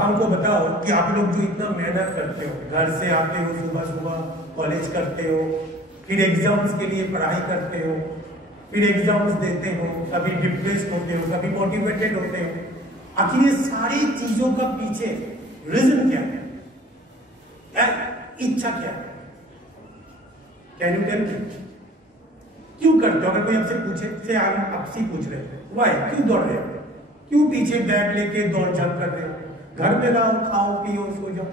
आप हमको बताओ कि आप लोग जो इतना मेहनत करते हो, घर से आते हो, सुबह सुबह कॉलेज करते हो, फिर एग्जाम्स के लिए पढ़ाई करते हो, फिर एग्जाम्स देते हो, कभी डिप्रेस्ड होते हो, कभी मोटिवेटेड होते हो, आखिर ये सारी चीजों का पीछे रीजन क्या है? क्या इच्छा क्या है? Can you tell me? क्यों करते हो? अगर कोई आपसे पूछे, से आप आपसे पूछ रहे हो, वाई, क्यों दौड़ रहे हो? क्यों पीछे बैग लेके दौड़ जंप कर रहे हो? घर में रहो, खाओ पियो, सो जाओ।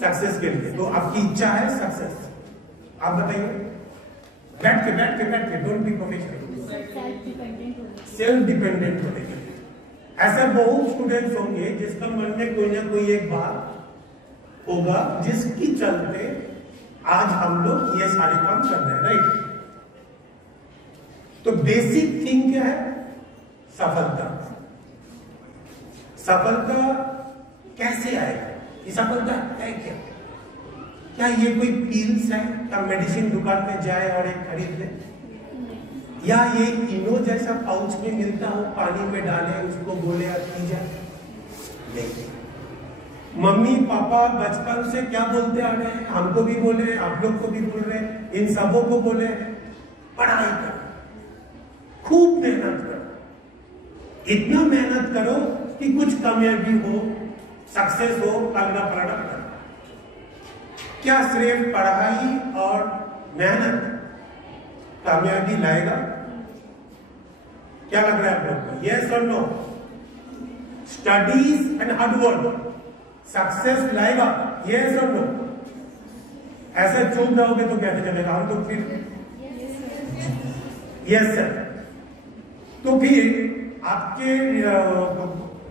सक्सेस के लिए। तो आपकी इच्छा है सक्सेस। आप बताइए, बैठ के don't be professional, self dependent होने के लिए। ऐसे बहुत स्टूडेंट्स होंगे जिसका मन में कोई ना कोई एक बात होगा जिसकी चलते आज हम लोग ये सारे काम कर रहे हैं, राइट? तो बेसिक थिंग क्या है? सफलता। सफलता कैसे आएगा? ये सफलता है क्या? क्या ये कोई पिल्स है? क्या मेडिसिन दुकान में जाए और एक खरीद ले? या ये इनो जैसा पाउच में मिलता हो, पानी में डाले, उसको बोले और पी जाए? नहीं। मम्मी पापा बचपन से क्या बोलते आ रहे हैं? हमको भी बोले, आप लोग को भी बोल रहे हैं, इन सबों को बोले, पढ़ाई करो, खूब मेहनत करो, इतना मेहनत करो कि कुछ कामयाबी हो, सक्सेस हो, तगड़ा पलड़ा करो। क्या सिर्फ पढ़ाई और मेहनत कामयाबी लाएगा? क्या लग रहा है आप लोग को? यस और no? Studies and hard work success लाएगा? यस और नो? ऐसे चुप रहोगे तो कैसे चलेगा? हम तो फिर यस सर। तो फिर आपके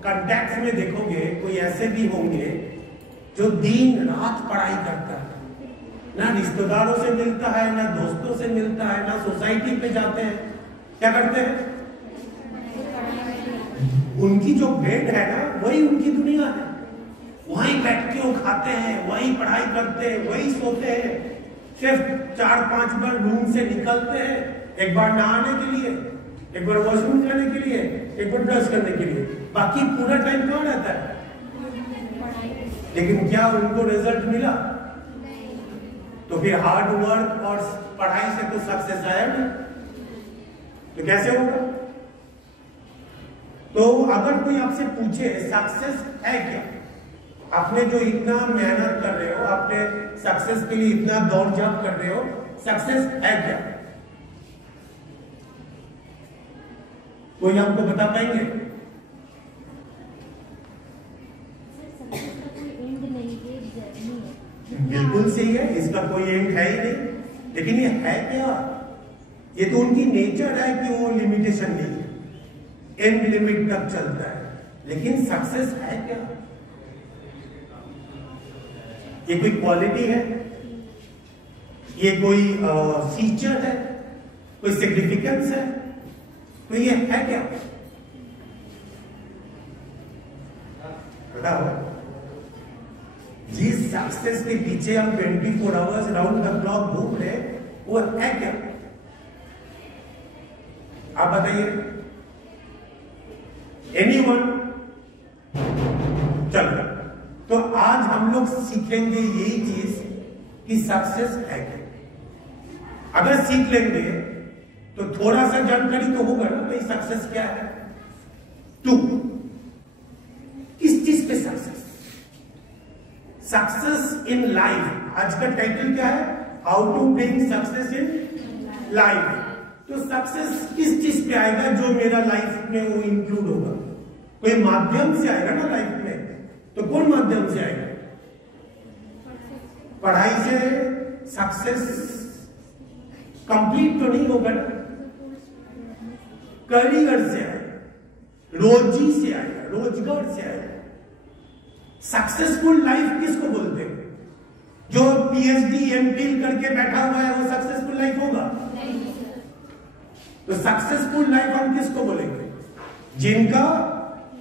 कॉन्टैक्ट में देखोगे कोई ऐसे भी होंगे जो दिन रात पढ़ाई करता है, ना रिश्तेदारों से मिलता है, ना दोस्तों से मिलता है, ना सोसाइटी पे जाते हैं। क्या करते हैं? उनकी जो बेड है ना, वही उनकी दुनिया है। वहीं बैठ के वो खाते हैं, वहीं पढ़ाई करते हैं, वहीं सोते हैं। सिर्फ 4-5 बार रूम से निकलते हैं, एक बार नहाने के लिए, एक बार वॉशरूम जाने के लिए, एक बार ब्रश करने के लिए। बाकी पूरा टाइम कहाँ रहता है? लेकिन क्या उनको रिजल्ट मिला? तो फिर हार्ड वर्क और पढ़ाई से तो सक्सेस आया ना, तो कैसे होगा? तो अगर कोई आपसे पूछे सक्सेस है क्या, आपने जो इतना मेहनत कर रहे हो, आपने सक्सेस के लिए इतना दौड़ झाप कर रहे हो, सक्सेस है क्या? कोई आपको बता पाएंगे? बिल्कुल सही है, इसका कोई एंड है ही नहीं। लेकिन ये है क्या? ये तो उनकी नेचर है कि वो लिमिटेशन नहीं है, एंड लिमिट तक चलता है। लेकिन सक्सेस है क्या? ये कोई क्वालिटी है? ये कोई फीचर है? कोई सिग्निफिकेंस है? तो ये है क्या? बताओ। जिस सक्सेस के पीछे हम 24 आवर्स राउंड द क्लॉक घूम रहे, वो है क्या? आप बताइए। एनीवन? चलो, तो आज हम लोग सीखेंगे यही चीज कि सक्सेस है क्या। अगर सीख लेंगे तो थोड़ा सा जानकारी तो होगा ना भाई, सक्सेस क्या है। टू, किस चीज पे सक्सेस? Success in life. आज का टाइटल क्या है? How to bring success in life. तो सक्सेस किस चीज पे आएगा जो मेरा लाइफ में वो इंक्लूड होगा? कोई माध्यम से आएगा ना लाइफ में। तो कौन माध्यम से आएगा? पढ़ाई से सक्सेस कंप्लीट तो नहीं होगा ना। करियर से आएगा, रोजी से आएगा, रोजगार से आएगा। सक्सेसफुल लाइफ किसको बोलते हैं? जो पीएचडी एमफिल करके बैठा हुआ है वो सक्सेसफुल लाइफ होगा? तो सक्सेसफुल लाइफ हम किसको बोलेंगे? जिनका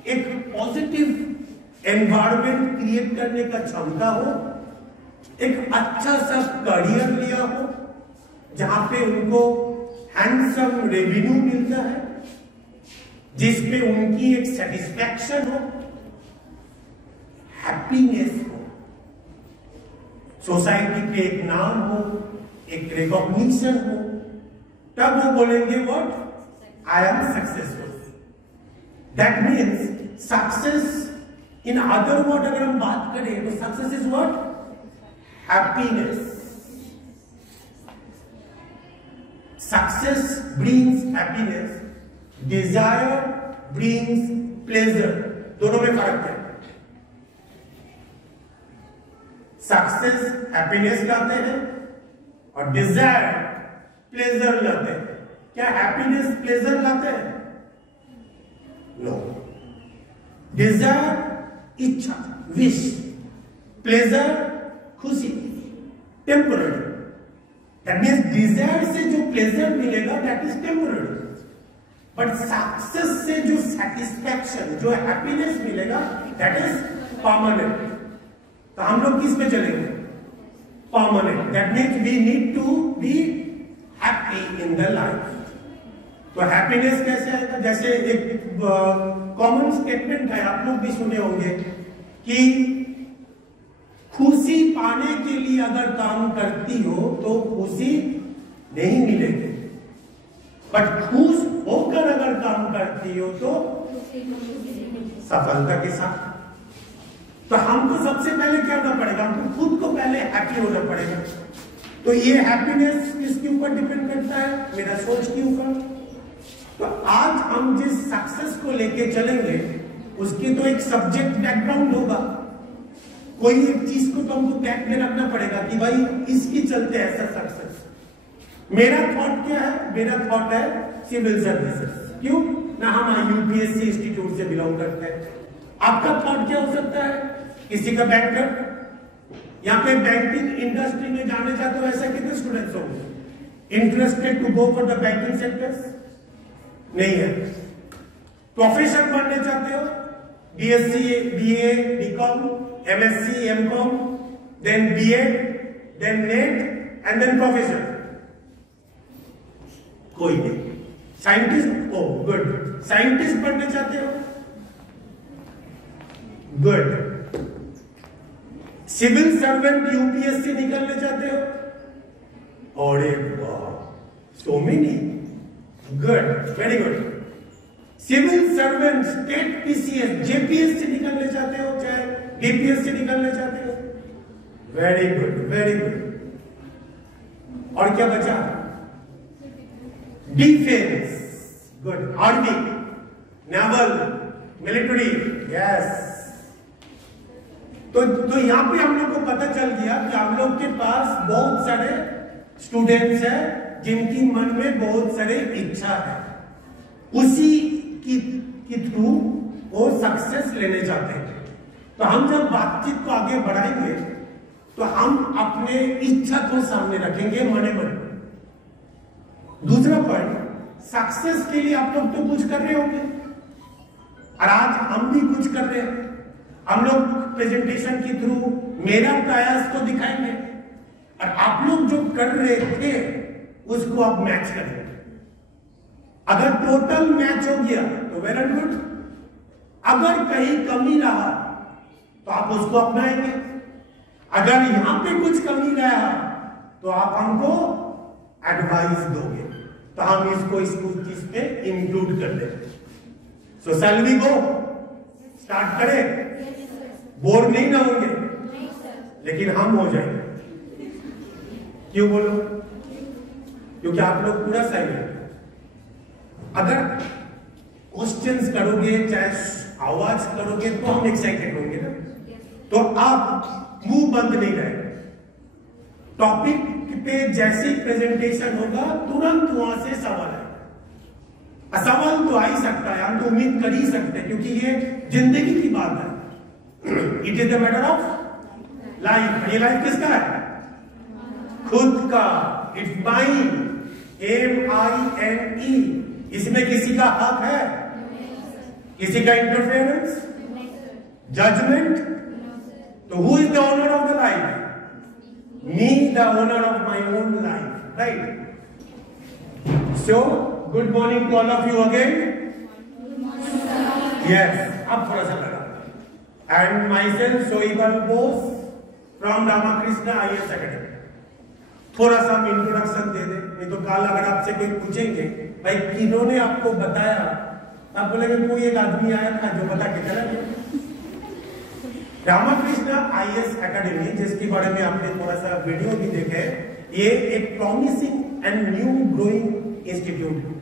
एक पॉजिटिव एनवायरनमेंट क्रिएट करने का क्षमता हो, एक अच्छा सा करियर लिया हो, जहां पे उनको हैंडसम रेवेन्यू मिलता है, जिसपे उनकी एक सेटिस्फैक्शन हो, हैप्पीनेस हो, सोसाइटी पे एक नाम हो, एक रिकॉग्निशन हो, तब वो बोलेंगे what, I am successful. That means success in other word अगर हम बात करें तो success is what, happiness. Success brings happiness, desire brings pleasure. दोनों में फर्क है। सक्सेस हैप्पीनेस लाते हैं और डिजायर प्लेजर लाते हैं। क्या हैप्पीनेस प्लेजर लाते हैं? नो। डिजायर इच्छा, विश, प्लेजर खुशी, टेम्पररी। दैट मीन्स डिजायर से जो प्लेजर मिलेगा that is temporary, but success से जो सेटिस्फैक्शन, जो हैप्पीनेस मिलेगा दैट इज परमानेंट। तो हम लोग किस में चलेंगे? Permanent. That means we need to be happy in the life. तो हैप्पीनेस कैसे आएगा? जैसे एक कॉमन स्टेटमेंट है, आप लोग भी सुने होंगे कि खुशी पाने के लिए अगर काम करती हो तो खुशी नहीं मिलेगी, बट खुश होकर अगर काम करती हो तो सफलता के साथ। तो हमको सबसे पहले क्या करना पड़ेगा? हमको खुद को पहले हैप्पी होना पड़ेगा। तो ये हैप्पीनेस किसके ऊपर डिपेंड करता है? मेरा सोच के ऊपर। तो आज हम जिस सक्सेस को लेके चलेंगे उसकी तो एक सब्जेक्ट बैकग्राउंड होगा, कोई एक चीज को तो हमको टैग में रखना पड़ेगा कि भाई इसकी चलते ऐसा सक्सेस। मेरा थॉट क्या है? मेरा थॉट है सिविल सर्विसेज। क्यों ना? हम यूपीएससी इंस्टीट्यूट से बिलोंग करते हैं। आपका थॉट क्या हो सकता है? किसी का बैंकर, यहाँ पे बैंकिंग इंडस्ट्री में जाने चाहते हो, ऐसा कितने स्टूडेंट्स होंगे interested to go for the banking sectors? नहीं है। प्रोफेसर बनने चाहते हो, BSc, BA, BCom, MSc, MCom, then BEd, then NET and then professor? कोई नहीं। साइंटिस्ट? ओ गुड। साइंटिस्ट बनने चाहते हो? गुड। सिविल सर्वेंट यूपीएससी निकलने चाहते हो? अरे वाह, so many. Good, very good. Civil servant state PCS, JPSC निकलने चाहते हो, चाहे डीपीएससी निकलने चाहते हो? Very good, very good. और क्या बचा? Defence. Good. Army, naval, military. Yes. तो यहां पे हम लोग को पता चल गया कि हम लोग के पास बहुत सारे स्टूडेंट्स हैं जिनकी मन में बहुत सारे इच्छा है, उसी की थ्रू वो सक्सेस लेने चाहते हैं। तो हम जब बातचीत को आगे बढ़ाएंगे तो हम अपने इच्छा को सामने रखेंगे मने मन। दूसरा पॉइंट, सक्सेस के लिए आप लोग तो कुछ कर रहे होंगे और आज हम भी कुछ कर रहे हैं। हम लोग प्रेजेंटेशन के थ्रू मेरा प्रयास को दिखाएंगे और आप लोग जो कर रहे थे उसको आप मैच करेंगे। अगर टोटल मैच हो गया तो वेरी गुड, अगर कहीं कमी रहा तो आप उसको अपनाएंगे, अगर यहां पे कुछ कमी रहा तो आप हमको एडवाइस दोगे, तो हम इसको इस चीज पे इंक्लूड कर देंगे। सो शैल वी गो? स्टार्ट करें? बोर नहीं ना होंगे? लेकिन हम हो जाएंगे। क्यों बोलो? क्योंकि आप लोग पूरा साइलेंट। अगर क्वेश्चंस करोगे, चाहे आवाज करोगे तो हम एक्साइटेड होंगे ना। तो आप मुंह बंद नहीं रहेगा। टॉपिक पे जैसी प्रेजेंटेशन होगा तुरंत वहां से सवाल है। सवाल तो आ ही सकता है, हम तो उम्मीद कर ही सकते हैं, क्योंकि ये जिंदगी की बात है। It is the matter of life. ये लाइफ किसका है? खुद का। It's mine, MINE। इसमें किसी का हक है? किसी का इंटरफेरेंस, जजमेंट? तो who is the owner of the life? Me, the owner of my own life, right? So good morning to all of you again. Yes, अब थोड़ा सा लगा and myself Shoaib Bose from Ramakrishna IAS Academy. थोड़ा सा हम introduction दे दें, नहीं तो कल अगर आपसे कोई पूछेंगे भाई किन्होंने आपको बताया, आप बोलेंगे कोई एक आदमी आया था जो बता के चला गया। रामाकृष्णा IAS एकेडमी, जिसके बारे में आपने थोड़ा सा वीडियो भी देखे, ये एक promising and new growing institute है।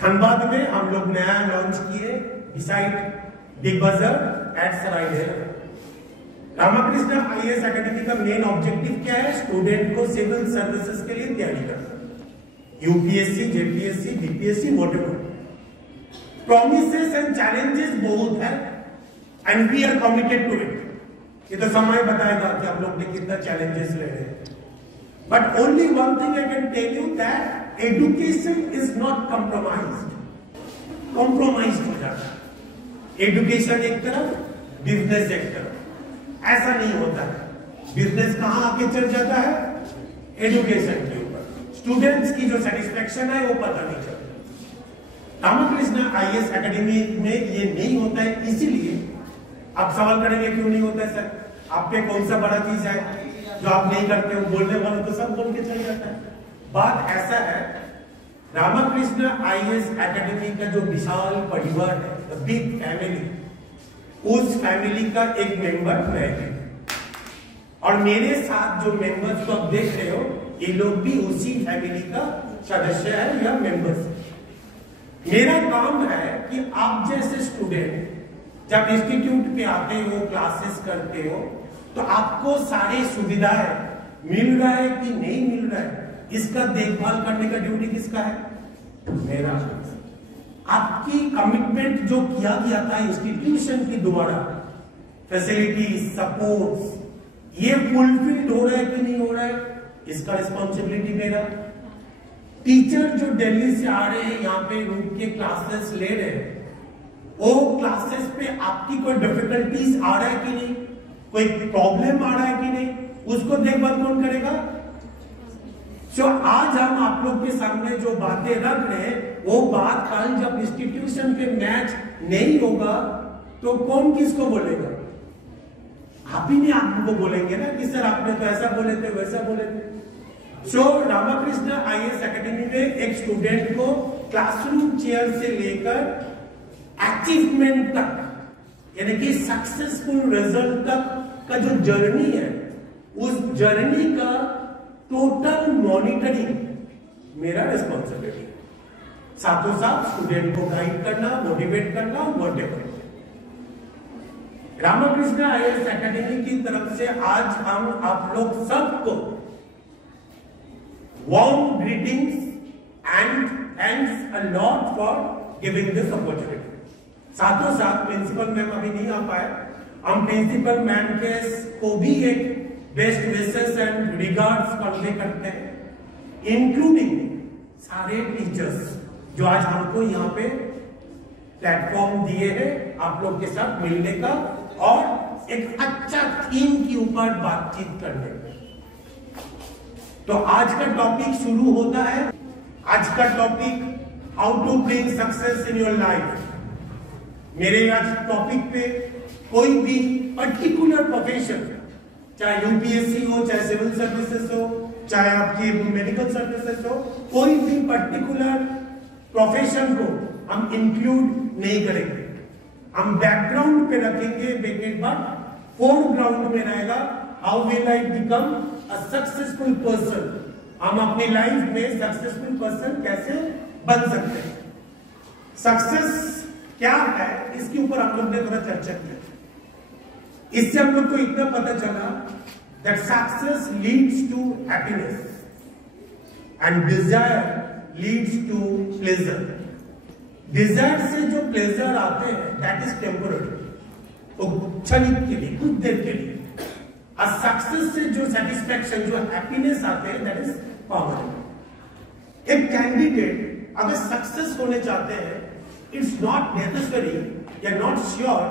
धनबाद में हम लोग नया लॉन्च किए बिसाइड बिग बाजार एट सरायडेरा। रामाकृष्णा IAS एकेडमी का मेन ऑब्जेक्टिव क्या है? स्टूडेंट को सिविल सर्विसेज के लिए तैयारी करना, UPSC, JPSC, BPSC, whatever. Promises and challenges बहुत है and we are committed to it. ये तो समय बताएगा कि आप लोग ने कितना चैलेंजेस ले रहे हैं। But only one thing I can tell you that education is not compromised. Compromise हो जाता है एजुकेशन एक तरफ, बिजनेस एक तरफ। ऐसा नहीं होता है। बिजनेस कहां आके चल जाता है? एजुकेशन के ऊपर। स्टूडेंट्स की जो सेटिस्फेक्शन है वो पता नहीं चलता। रामाकृष्णा IAS एकेडमी में ये नहीं होता है। इसीलिए आप सवाल करेंगे क्यों नहीं होता है सर? आप पे कौन सा बड़ा चीज है जो आप नहीं करते हो? बोलने वाले तो सब बोल के चल जाता है। बात ऐसा है, रामाकृष्णा IAS एकेडमी का जो विशाल परिवार है, द बिग फैमिली, उस फैमिली का एक मेंबर मैं हूं। और मेरे साथ जो मेंबर्स को आप देख रहे हो, ये लोग भी उसी फैमिली का सदस्य है या मेंबर्स है। मेरा काम है कि आप जैसे स्टूडेंट जब इंस्टीट्यूट पे आते हो, क्लासेस करते हो, तो आपको सारी सुविधाएं मिल रहा है कि नहीं मिल रहा है, इसका देखभाल करने का ड्यूटी किसका है? मेरा। आपकी कमिटमेंट जो किया गया था इंस्टीट्यूशन के द्वारा, फैसिलिटीज, सपोर्ट्स, ये फुलफिल्ड हो रहा है कि नहीं हो रहा है, इसका रिस्पॉन्सिबिलिटी मेरा। टीचर जो दिल्ली से आ रहे हैं, यहाँ पे रुक के क्लासेस ले रहे हैं, वो क्लासेस पे आपकी कोई डिफिकल्टीज आ रहा है कि नहीं, कोई प्रॉब्लम आ रहा है कि नहीं, उसको देखभाल कौन करेगा? जो आज हम आप लोग के सामने जो बातें रख रहे हैं, वो बात कल जब इंस्टीट्यूशन पे मैच नहीं होगा तो कौन किसको बोलेगा? आप ही नहीं आपको बोलेंगे ना कि सर आपने तो ऐसा बोले थे, वैसा बोले थे। सो रामाकृष्णा IAS एकेडमी में एक स्टूडेंट को क्लासरूम चेयर से लेकर अचीवमेंट तक, यानी कि सक्सेसफुल रिजल्ट तक का जो जर्नी है, उस जर्नी का टोटल मॉनिटरिंग मेरा रिस्पॉन्सिबिलिटी है। साथों साथ स्टूडेंट को गाइड करना, मोटिवेट करना, व्हाटएवर। रामाकृष्णा IAS एकेडमी की तरफ से आज हम आप लोग सबको warm greetings and thanks a lot for giving this opportunity. साथों साथ प्रिंसिपल मैम अभी नहीं आ पाए, हम प्रिंसिपल मैम के को भी एक best wishes and regards convey करते हैं, इंक्लूडिंग सारे टीचर्स जो आज हमको यहाँ पे प्लेटफॉर्म दिए हैं आप लोग के साथ मिलने का और एक अच्छा थीम के ऊपर बातचीत करने का। तो आज का टॉपिक शुरू होता है। आज का topic how to bring success in your life. मेरे आज टॉपिक पे कोई भी पर्टिकुलर प्रोफेशन, चाहे यूपीएससी हो, चाहे सिविल सर्विसेज हो, चाहे आपकी मेडिकल सर्विसेज हो, कोई भी पर्टिकुलर प्रोफेशन को हम इंक्लूड नहीं करेंगे। हम बैकग्राउंड पे रखेंगे, बट फोरग्राउंड में रहेगा how will I become a successful person. हम अपनी लाइफ में सक्सेसफुल पर्सन कैसे बन सकते हैं, सक्सेस क्या है, इसके ऊपर हम लोग ने थोड़ा चर्चा की। इससे हम लोग को इतना पता चला that success leads to happiness and desire leads to pleasure. Desire से जो प्लेजर आते हैं दैट इज टेम्पोररी, तो क्षणिक के लिए, कुछ देर के लिए। और सक्सेस से जो सेटिस्फैक्शन, जो हैप्पीनेस आते हैं दैट इज परमानेंट। एक कैंडिडेट अगर सक्सेस होने चाहते हैं, इट्स नॉट नेसेसरी या नॉट श्योर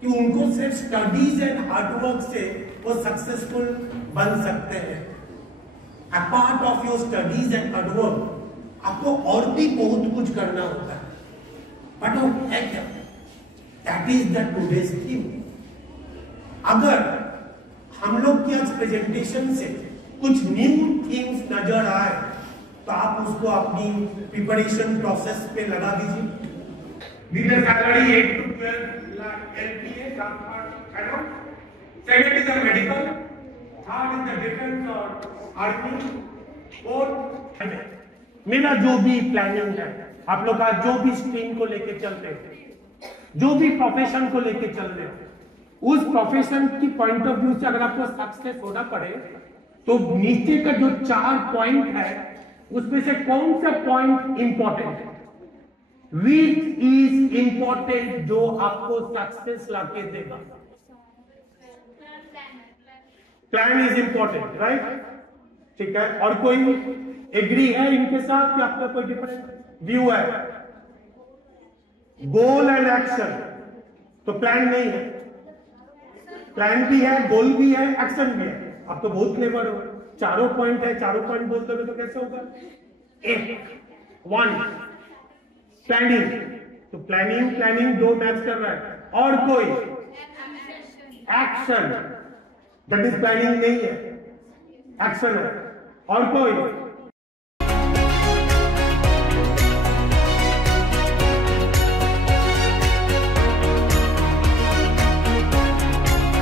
कि उनको सिर्फ स्टडीज एंड हार्डवर्क से वो सक्सेसफुल बन सकते हैं। Apart of your studies and hard work आपको और भी बहुत कुछ करना होता है। बट वो है क्या? That is the today's theme. अगर हम लोग की आज प्रेजेंटेशन से कुछ न्यू थीम्स नजर आए तो आप उसको अपनी प्रिपरेशन प्रोसेस पे लगा दीजिए। With the salary 8 to 12 lakh LPA, second is the medical, third is the defense or army, fourth मेरा जो भी प्लानिंग है, आप लोग आज जो भी स्ट्रीम को लेके चलते हैं, जो भी प्रोफेशन को लेके चल रहे हैं, उस प्रोफेशन की पॉइंट ऑफ व्यू से अगर आपको सक्सेस होना पड़े तो नीचे का जो 4 पॉइंट है उसमें से कौन सा पॉइंट इंपॉर्टेंट है, विच इज इंपॉर्टेंट, जो आपको सक्सेस लाके देगा। Plan is important, right? ठीक है। और कोई एग्री है इनके साथ कि आपका कोई डिफरेंट व्यू है? गोल एंड एक्शन, तो प्लान नहीं है, प्लान भी है, गोल भी है, एक्शन भी है। आप तो बहुत क्लेवर हो, चारों पॉइंट है, चारों पॉइंट बोलते हो तो कैसे होगा? एक 1 प्लानिंग, तो प्लानिंग 2 मैच कर रहा है। और कोई एक्शन, दैट इज प्लानिंग नहीं है, एक्शन है। और कोई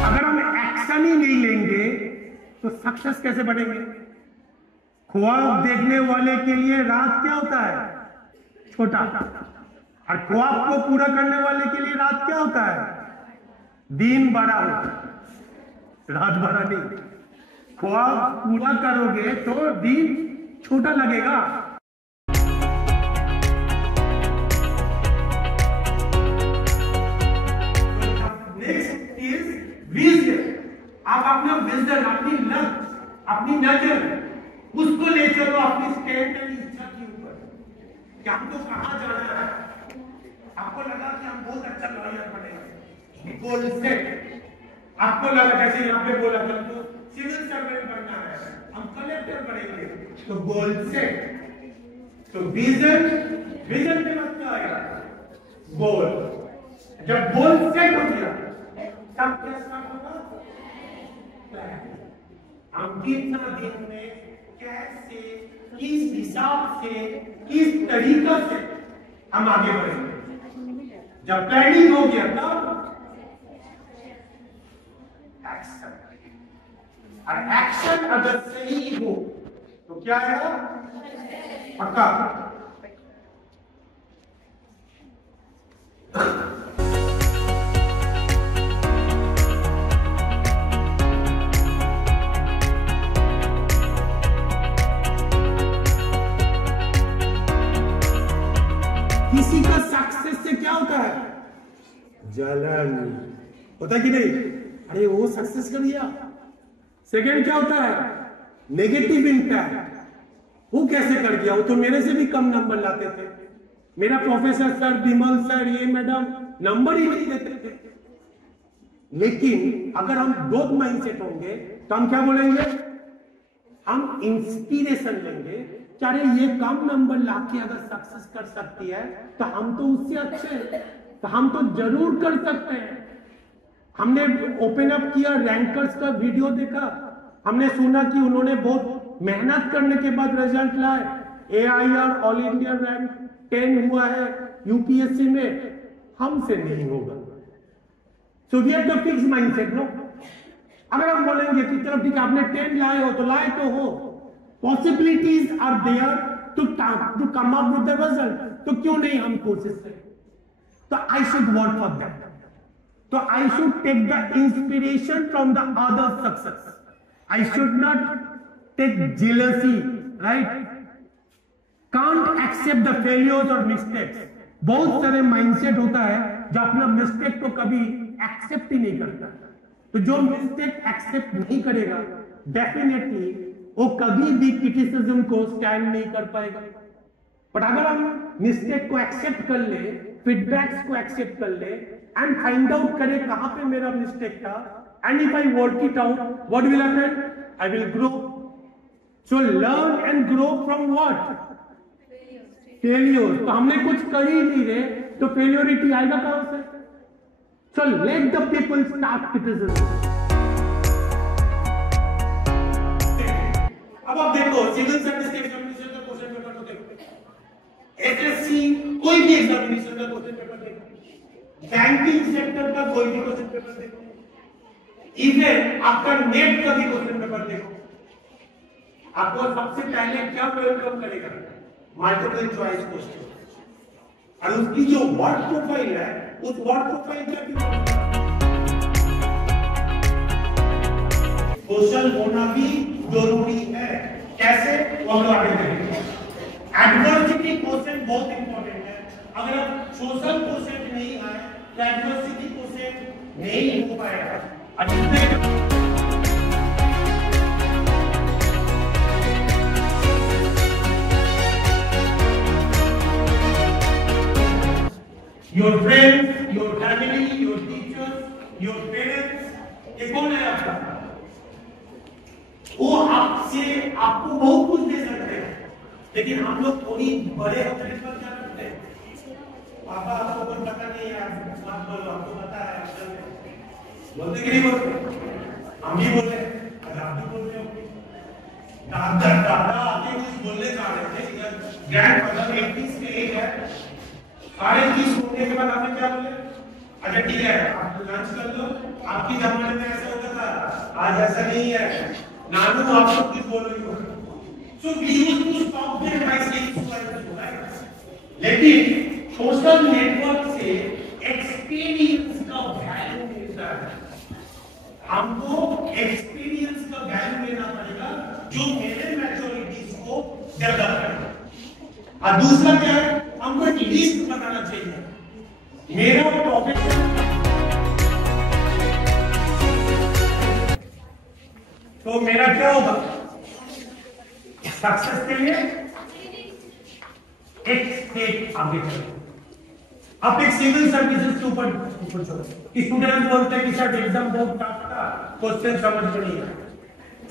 अगर हम एक्शन ही नहीं लेंगे तो सक्सेस कैसे बनेंगे? ख्वाब देखने वाले के लिए रात क्या होता है? छोटा। और ख्वाब को पूरा करने वाले के लिए रात क्या होता है? दिन बड़ा होता है, रात बड़ा नहीं। ख्वाब पूरा करोगे तो दिन छोटा लगेगा। Next is vision. आप अपना विजन, अपनी लक्ष्य, अपनी नजर उसको ले चलो अपनी स्टेट एंड इच्छा के ऊपर कि हमको कहां जाना है। आपको लगा कि हम बहुत अच्छा लॉयर बनेंगे, गोल सेट। आपको लगा जैसे यहाँ पे बोला था तो सिविल सर्वेंट बनना है, हम कलेक्टर बनेंगे, तो गोल सेट। तो विजन के बाद क्या आएगा? गोल। जब गोल सेट हो गया तब क्या स्टार्ट होगा? प्लान। हम कितना दिन में कैसे, किस हिसाब से, किस तरीका से हम आगे बढ़ेंगे। जब प्लानिंग हो गया तब एक्शन। और एक्शन अगर सही हो तो क्या है? पक्का। किसी का सक्सेस से क्या होता है? जलन होता है कि नहीं? अरे वो सक्सेस कर दिया। सेकंड क्या होता है? Negative impact. वो कैसे कर दिया? वो तो मेरे से भी कम नंबर लाते थे, मेरा प्रोफेसर सर, विमल सर, ये मैडम नंबर ही नहीं देते थे। लेकिन अगर हम ग्रोथ माइंडसेट होंगे तो हम क्या बोलेंगे? हम इंस्पिरेशन लेंगे, अरे ये कम नंबर लाके अगर सक्सेस कर सकती है तो हम तो उससे अच्छे हैं, तो हम तो जरूर कर सकते हैं। हमने ओपन अप किया, रैंकर्स का वीडियो देखा, हमने सुना कि उन्होंने बहुत मेहनत करने के बाद रिजल्ट लाए। AIR ऑल इंडिया रैंक 10 हुआ है यूपीएससी में, हमसे नहीं होगा। So we have to fix mindset no. अगर हम बोलेंगे कि चलो ठीक है आपने 10 लाए हो तो लाए तो हो, possibilities are there to come up with the result, तो क्यों नहीं हम कोशिश करें? तो I should work for that. तो I should take the inspiration from the other success. I should not take jealousy, right? Can't accept the failures और mistakes. बहुत सारे माइंडसेट होता है जो अपना मिस्टेक को कभी एक्सेप्ट ही नहीं करता। तो जो मिस्टेक एक्सेप्ट नहीं करेगा डेफिनेटली वो कभी भी क्रिटिसिज्म को स्टैंड नहीं कर पाएगा। बट अगर हम मिस्टेक को एक्सेप्ट कर ले, फीडबैक्स को एक्सेप्ट कर ले एंड फाइंड आउट करें कहां पे मेरा मिस्टेक था, and if I work it out what will happen? I will grow. So learn and grow from what? Failure. तो हमने कुछ कर ही नहीं रहे तो फेलियोरिटी आएगा कहां से? So let the people start criticism. अब आप देखो सिविल सर्विस के एग्जामिनेशन का क्वेश्चन पेपर को देखो, एसएससी कोई भी एग्जामिनेशन का क्वेश्चन पेपर देखो, बैंकिंग सेक्टर का कोई भी क्वेश्चन पेपर देखो, इवन आपका नेट का भी क्वेश्चन पेपर देखो, आपको सबसे पहले क्या वेलकम करेगा? Multiple choice question. और उसकी जो वर्ड प्रोफाइल है, उस वर्ड प्रोफाइल क्या सोशल होना भी जरूरी है। कैसे? वो हम लोग आगे देखेंगे। एडवर्सिटी क्वेश्चन बहुत इंपॉर्टेंट है। अगर सोशल क्वेश्चन नहीं आए तो एडवर्सिटी क्वेश्चन नहीं हो पाएगा। Your friends, your family, your teachers, your parents, ये कौन है आपका? वो आपसे आपको बहुत कुछ दे सकते हैं, लेकिन हम लोग थोड़ी बड़े होने पर क्या करते हैं? पापा आपको कुछ पता नहीं है, मत बोलो, आपको पता है। बोलते कि नहीं बोलते? हम भी बोलते हैं, आप भी बोलते हो। दादा आके कुछ बोलने जा रहे थे, ग्रैंडफादर 80s के एज है, सारे चीज सुनने के बाद आपने क्या बोले? अच्छा ठीक है, आप लंच कर लो, आपकी जमाने में ऐसा होता था, आज ऐसा नहीं है। नानू आप सब कुछ बोल रही हो। So we used to stop them by saying so and so, right? लेकिन सोशल नेटवर्क से एक्सपीरियंस का वैल्यू मिलता है। हमको एक्सपीरियंस का वैल्यू लेना पड़ेगा जो मेरे मैच्योरिटीज को डेवलप करेगा। और दूसरा क्या है? हमको एक लिस्ट बनाना चाहिए। मेरा प्रोफेशन तो मेरा क्या होगा सक्सेस के लिए? एक स्टेप आगे चलो। अब एक सिविल सर्विसेज के ऊपर चलो। स्टूडेंट बोलते हैं कि सर एग्जाम बहुत टफ था, क्वेश्चन समझ में नहीं आया।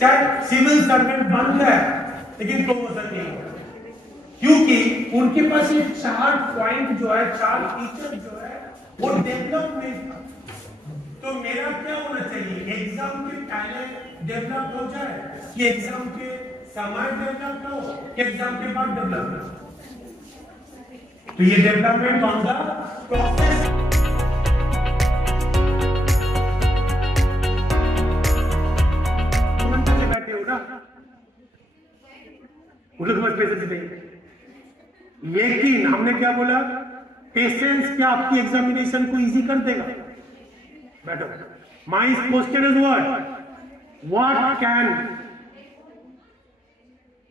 चाहे सिविल सर्वेंट बन गया लेकिन प्रमोशन नहीं हुआ, क्योंकि उनके पास ये 4 पॉइंट जो है, 4 फीचर जो है वो डेवलपमेंट था। तो मेरा क्या होना चाहिए? एग्जाम के पहले डेवलप हो जाए कि एग्जाम के समय डेवलप हो कि एग्जाम के बाद डेवलप हो? तो ये डेवलपमेंट ऑन द प्रोसेस। बैठे हो ना, उनको समझ पेशेंस नहीं। लेकिन हमने क्या बोला? पेशेंस क्या आपकी एग्जामिनेशन को इजी कर देगा? बैठो। My question is what can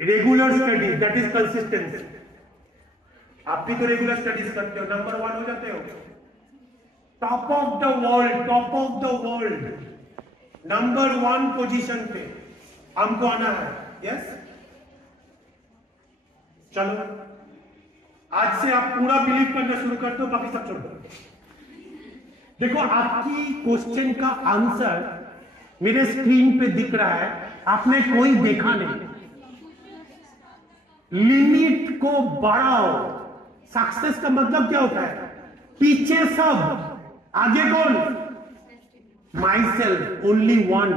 regular study, that is consistency. आप भी तो रेगुलर स्टडीज करते हो, नंबर 1 हो जाते हो, top of the world, number 1 position पे हमको आना है। यस, चलो आज से आप पूरा बिलीव करना शुरू कर दो, बाकी सब छोड़ दो। देखो आपकी क्वेश्चन का आंसर मेरे स्क्रीन पे दिख रहा है, आपने कोई देखा नहीं। लिमिट को बढ़ाओ। सक्सेस का मतलब क्या होता है? पीछे सब, आगे कौन? My self, only one.